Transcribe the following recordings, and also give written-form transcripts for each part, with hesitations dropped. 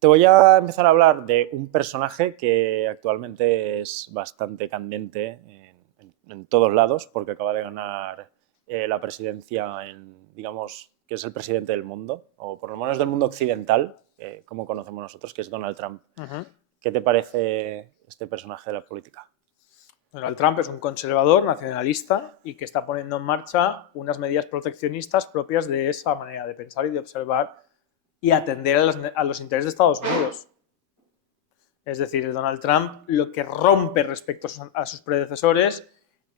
Te voy a empezar a hablar de un personaje que actualmente es bastante candente en todos lados, porque acaba de ganar la presidencia digamos, que es el presidente del mundo, o por lo menos del mundo occidental, como conocemos nosotros, que es Donald Trump. ¿Qué te parece este personaje de la política? Donald Trump es un conservador nacionalista y que está poniendo en marcha unas medidas proteccionistas propias de esa manera de pensar y de observar y atender a los intereses de Estados Unidos. Es decir, Donald Trump lo que rompe respecto a sus predecesores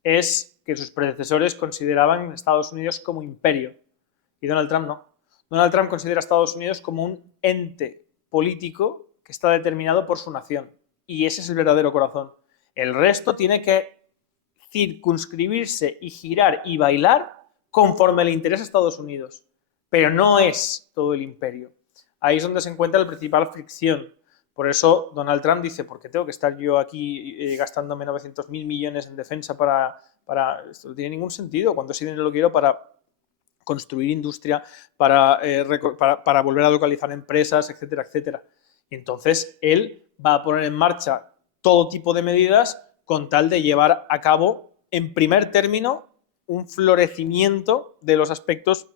es que sus predecesores consideraban a Estados Unidos como imperio y Donald Trump no. Donald Trump considera a Estados Unidos como un ente político que está determinado por su nación y ese es el verdadero corazón. El resto tiene que circunscribirse y girar y bailar conforme le interesa a Estados Unidos, pero no es todo el imperio. Ahí es donde se encuentra la principal fricción. Por eso Donald Trump dice, ¿por qué tengo que estar yo aquí gastándome 900.000 millones en defensa para... Esto no tiene ningún sentido, cuando ese dinero lo quiero para construir industria, para volver a localizar empresas, etcétera, etcétera. Y entonces él va a poner en marcha todo tipo de medidas con tal de llevar a cabo, en primer término, un florecimiento de los aspectos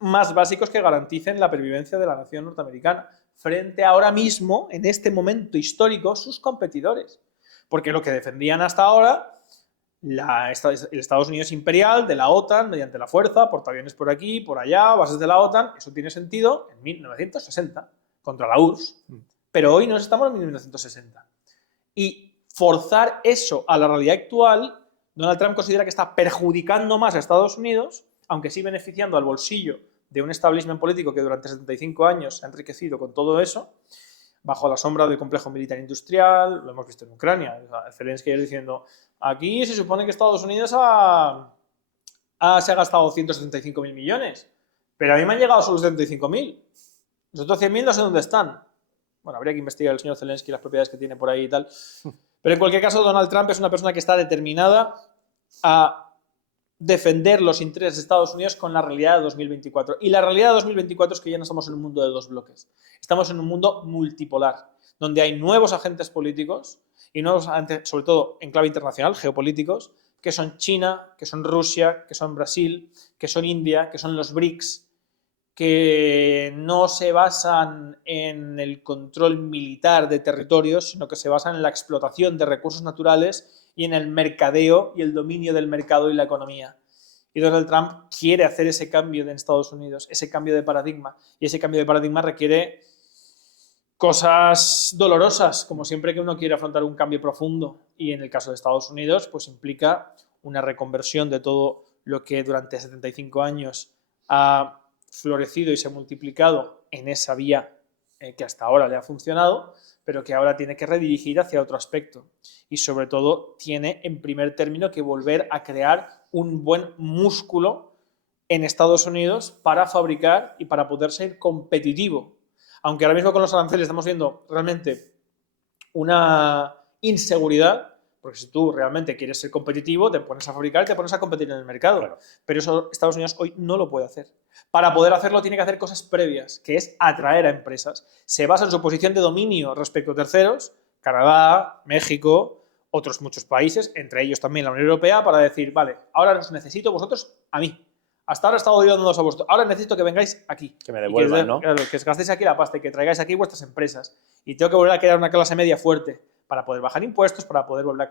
más básicos que garanticen la pervivencia de la nación norteamericana frente a ahora mismo, en este momento histórico, sus competidores. Porque lo que defendían hasta ahora, el Estados Unidos imperial, de la OTAN, mediante la fuerza, portaaviones por aquí, por allá, bases de la OTAN, eso tiene sentido en 1960, contra la URSS. Pero hoy no estamos en 1960. Y forzar eso a la realidad actual, Donald Trump considera que está perjudicando más a Estados Unidos, aunque sí beneficiando al bolsillo de un establishment político que durante 75 años se ha enriquecido con todo eso, bajo la sombra del complejo militar industrial, lo hemos visto en Ucrania, Zelensky diciendo, aquí se supone que Estados Unidos se ha gastado 175.000 millones, pero a mí me han llegado solo 75.000, los otros 100.000 no sé dónde están. Bueno, habría que investigar el señor Zelensky las propiedades que tiene por ahí y tal. Pero en cualquier caso, Donald Trump es una persona que está determinada a defender los intereses de Estados Unidos con la realidad de 2024. Y la realidad de 2024 es que ya no estamos en un mundo de dos bloques. Estamos en un mundo multipolar, donde hay nuevos agentes políticos y nuevos agentes, sobre todo en clave internacional, geopolíticos, que son China, que son Rusia, que son Brasil, que son India, que son los BRICS, que no se basan en el control militar de territorios, sino que se basan en la explotación de recursos naturales y en el mercadeo y el dominio del mercado y la economía. Y Donald Trump quiere hacer ese cambio en Estados Unidos, ese cambio de paradigma. Y ese cambio de paradigma requiere cosas dolorosas, como siempre que uno quiere afrontar un cambio profundo. Y en el caso de Estados Unidos, pues implica una reconversión de todo lo que durante 75 años ha florecido y se ha multiplicado en esa vía que hasta ahora le ha funcionado, pero que ahora tiene que redirigir hacia otro aspecto. Y sobre todo tiene en primer término que volver a crear un buen músculo en Estados Unidos para fabricar y para poder ser competitivo. Aunque ahora mismo con los aranceles estamos viendo realmente una inseguridad, porque si tú realmente quieres ser competitivo, te pones a fabricar y te pones a competir en el mercado. Claro. Pero eso Estados Unidos hoy no lo puede hacer. Para poder hacerlo tiene que hacer cosas previas, que es atraer a empresas. Se basa en su posición de dominio respecto a terceros, Canadá, México, otros muchos países, entre ellos también la Unión Europea, para decir, vale, ahora os necesito vosotros a mí. Hasta ahora he estado ayudándoos a vosotros. Ahora necesito que vengáis aquí. Que me devuelvan, ¿no? Claro, que os gastéis aquí la pasta y que traigáis aquí vuestras empresas. Y tengo que volver a crear una clase media fuerte para poder bajar impuestos, para poder volver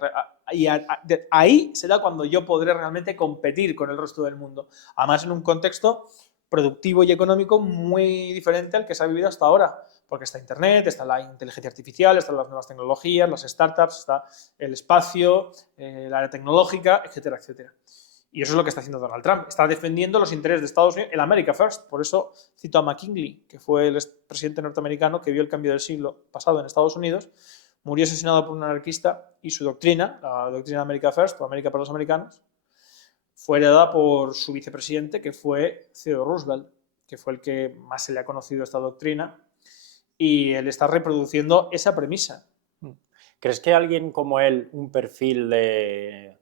ahí será cuando yo podré realmente competir con el resto del mundo. Además, en un contexto productivo y económico muy diferente al que se ha vivido hasta ahora. Porque está Internet, está la inteligencia artificial, están las nuevas tecnologías, las startups, está el espacio, la área tecnológica, etcétera, etcétera. Y eso es lo que está haciendo Donald Trump. Está defendiendo los intereses de Estados Unidos, el America First. Por eso cito a McKinley, que fue el presidente norteamericano que vio el cambio del siglo pasado en Estados Unidos, murió asesinado por un anarquista y su doctrina, la doctrina America First, o América para los americanos, fue heredada por su vicepresidente, que fue Theodore Roosevelt, que fue el que más se le ha conocido esta doctrina, y él está reproduciendo esa premisa. ¿Crees que alguien como él, un perfil de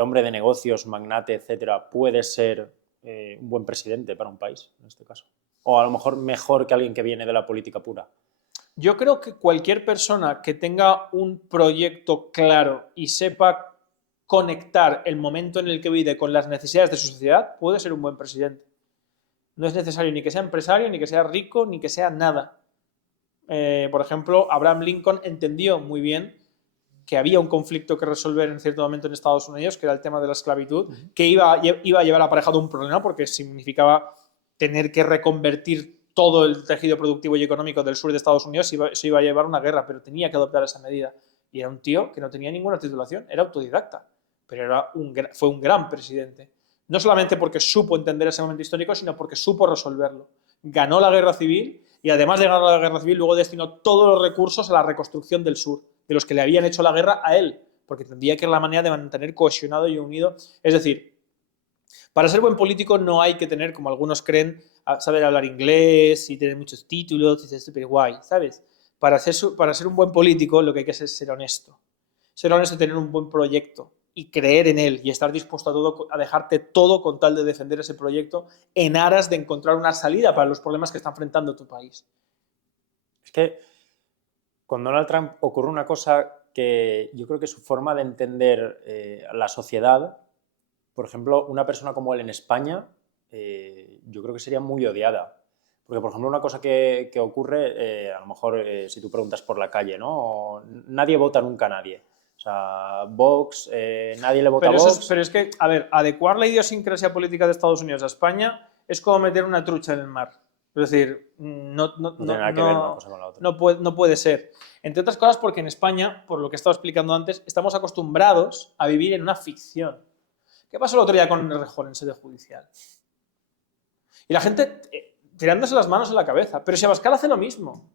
hombre de negocios, magnate, etcétera, puede ser un buen presidente para un país, en este caso? O a lo mejor mejor que alguien que viene de la política pura. Yo creo que cualquier persona que tenga un proyecto claro y sepa conectar el momento en el que vive con las necesidades de su sociedad puede ser un buen presidente. No es necesario ni que sea empresario, ni que sea rico, ni que sea nada. Por ejemplo, Abraham Lincoln entendió muy bien que había un conflicto que resolver en cierto momento en Estados Unidos, que era el tema de la esclavitud, que iba a llevar aparejado un problema porque significaba tener que reconvertir todo el tejido productivo y económico del sur de Estados Unidos, se iba a llevar una guerra, pero tenía que adoptar esa medida. Y era un tío que no tenía ninguna titulación, era autodidacta, pero fue un gran presidente. No solamente porque supo entender ese momento histórico, sino porque supo resolverlo. Ganó la guerra civil y además de ganar la guerra civil, luego destinó todos los recursos a la reconstrucción del sur, de los que le habían hecho la guerra a él, porque tendría que ser la manera de mantener cohesionado y unido. Es decir, para ser buen político no hay que tener, como algunos creen, saber hablar inglés y tener muchos títulos y ser súper guay, ¿sabes? Para ser un buen político lo que hay que hacer es ser honesto. Ser honesto y tener un buen proyecto y creer en él y estar dispuesto a dejarte todo con tal de defender ese proyecto en aras de encontrar una salida para los problemas que está enfrentando tu país. Es que con Donald Trump ocurre una cosa que yo creo que su forma de entender la sociedad, por ejemplo, una persona como él en España, yo creo que sería muy odiada. Porque, por ejemplo, una cosa que ocurre, a lo mejor si tú preguntas por la calle, ¿no? Nadie vota nunca a nadie. O sea, Vox, nadie le vota a Vox. Pero es que, a ver, adecuar la idiosincrasia política de Estados Unidos a España es como meter una trucha en el mar. Es decir, no tiene nada que ver una cosa con la otra. No puede ser. Entre otras cosas porque en España, por lo que he estado explicando antes, estamos acostumbrados a vivir en una ficción. ¿Qué pasó el otro día con Errejón en sede judicial? Y la gente tirándose las manos en la cabeza. Pero si Abascal hace lo mismo.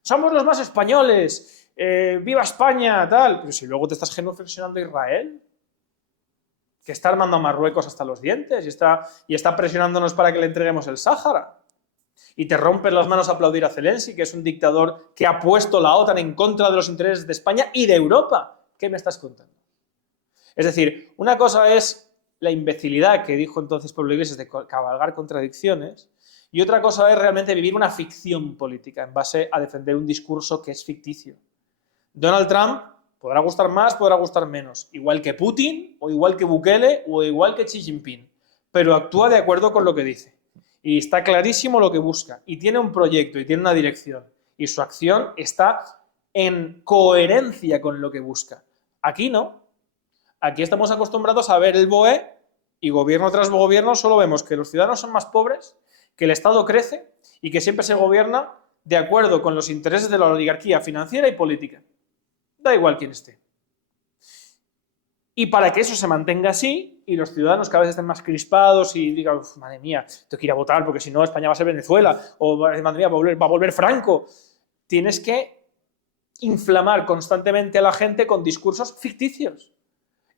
Somos los más españoles. ¡Viva España! Tal. Pero si luego te estás genuflexionando a Israel, que está armando a Marruecos hasta los dientes y está presionándonos para que le entreguemos el Sáhara. Y te rompes las manos a aplaudir a Zelensky, que es un dictador que ha puesto la OTAN en contra de los intereses de España y de Europa. ¿Qué me estás contando? Es decir, una cosa es la imbecilidad que dijo entonces Pablo Iglesias de cabalgar contradicciones y otra cosa es realmente vivir una ficción política en base a defender un discurso que es ficticio. Donald Trump podrá gustar más, podrá gustar menos, igual que Putin o igual que Bukele o igual que Xi Jinping, pero actúa de acuerdo con lo que dice. Y está clarísimo lo que busca, y tiene un proyecto, y tiene una dirección, y su acción está en coherencia con lo que busca. Aquí no. Aquí estamos acostumbrados a ver el BOE, y gobierno tras gobierno solo vemos que los ciudadanos son más pobres, que el Estado crece, y que siempre se gobierna de acuerdo con los intereses de la oligarquía financiera y política. Da igual quién esté. Y para que eso se mantenga así y los ciudadanos cada vez estén más crispados y digan, madre mía, tengo que ir a votar porque si no España va a ser Venezuela o madre mía, va a volver Franco, tienes que inflamar constantemente a la gente con discursos ficticios.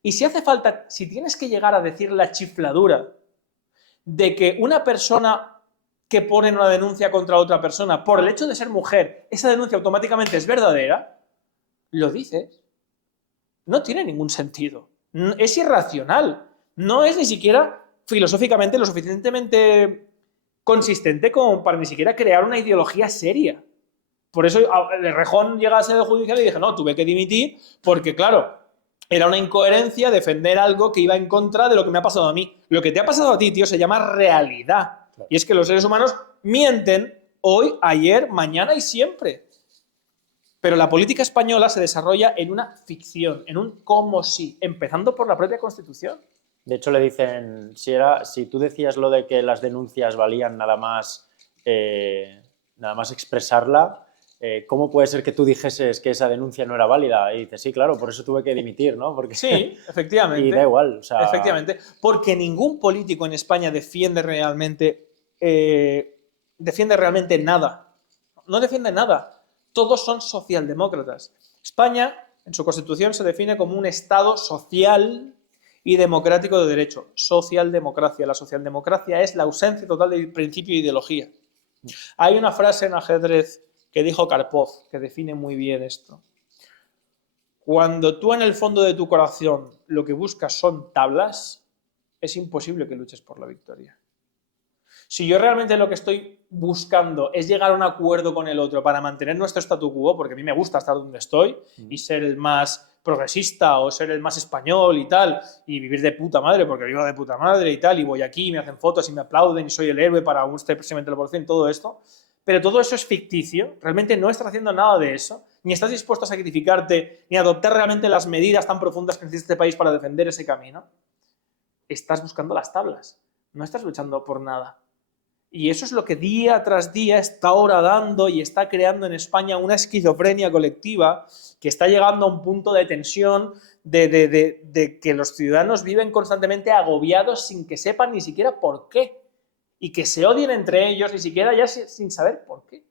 Y si hace falta, si tienes que llegar a decir la chifladura de que una persona que pone una denuncia contra otra persona por el hecho de ser mujer, esa denuncia automáticamente es verdadera, lo dices. No tiene ningún sentido. Es irracional. No es ni siquiera filosóficamente lo suficientemente consistente como para ni siquiera crear una ideología seria. Por eso Errejón llega a sede judicial y dije, no, tuve que dimitir porque, claro, era una incoherencia defender algo que iba en contra de lo que me ha pasado a mí. Lo que te ha pasado a ti, tío, se llama realidad. Claro. Y es que los seres humanos mienten hoy, ayer, mañana y siempre. Pero la política española se desarrolla en una ficción, en un como si, empezando por la propia Constitución. De hecho, le dicen, si tú decías lo de que las denuncias valían nada más expresarla, ¿cómo puede ser que tú dijeses que esa denuncia no era válida? Y dices, sí, claro, por eso tuve que dimitir, ¿no? Porque... Sí, efectivamente. Y da igual. O sea... Efectivamente, porque ningún político en España defiende realmente nada. No defiende nada. Todos son socialdemócratas. España, en su Constitución, se define como un Estado social y democrático de derecho. Socialdemocracia. La socialdemocracia es la ausencia total de principio e ideología. Hay una frase en ajedrez que dijo Karpov que define muy bien esto. Cuando tú en el fondo de tu corazón lo que buscas son tablas, es imposible que luches por la victoria. Si yo realmente lo que estoy buscando es llegar a un acuerdo con el otro para mantener nuestro statu quo, porque a mí me gusta estar donde estoy y ser el más progresista o ser el más español y tal, y vivir de puta madre, porque vivo de puta madre y tal, y voy aquí y me hacen fotos y me aplauden y soy el héroe para un presidente de la población, todo esto, pero todo eso es ficticio, realmente no estás haciendo nada de eso, ni estás dispuesto a sacrificarte, ni a adoptar realmente las medidas tan profundas que necesita este país para defender ese camino. Estás buscando las tablas, no estás luchando por nada. Y eso es lo que día tras día está horadando y está creando en España una esquizofrenia colectiva que está llegando a un punto de tensión de que los ciudadanos viven constantemente agobiados sin que sepan ni siquiera por qué. Y que se odien entre ellos ni siquiera ya sin saber por qué.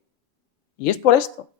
Y es por esto.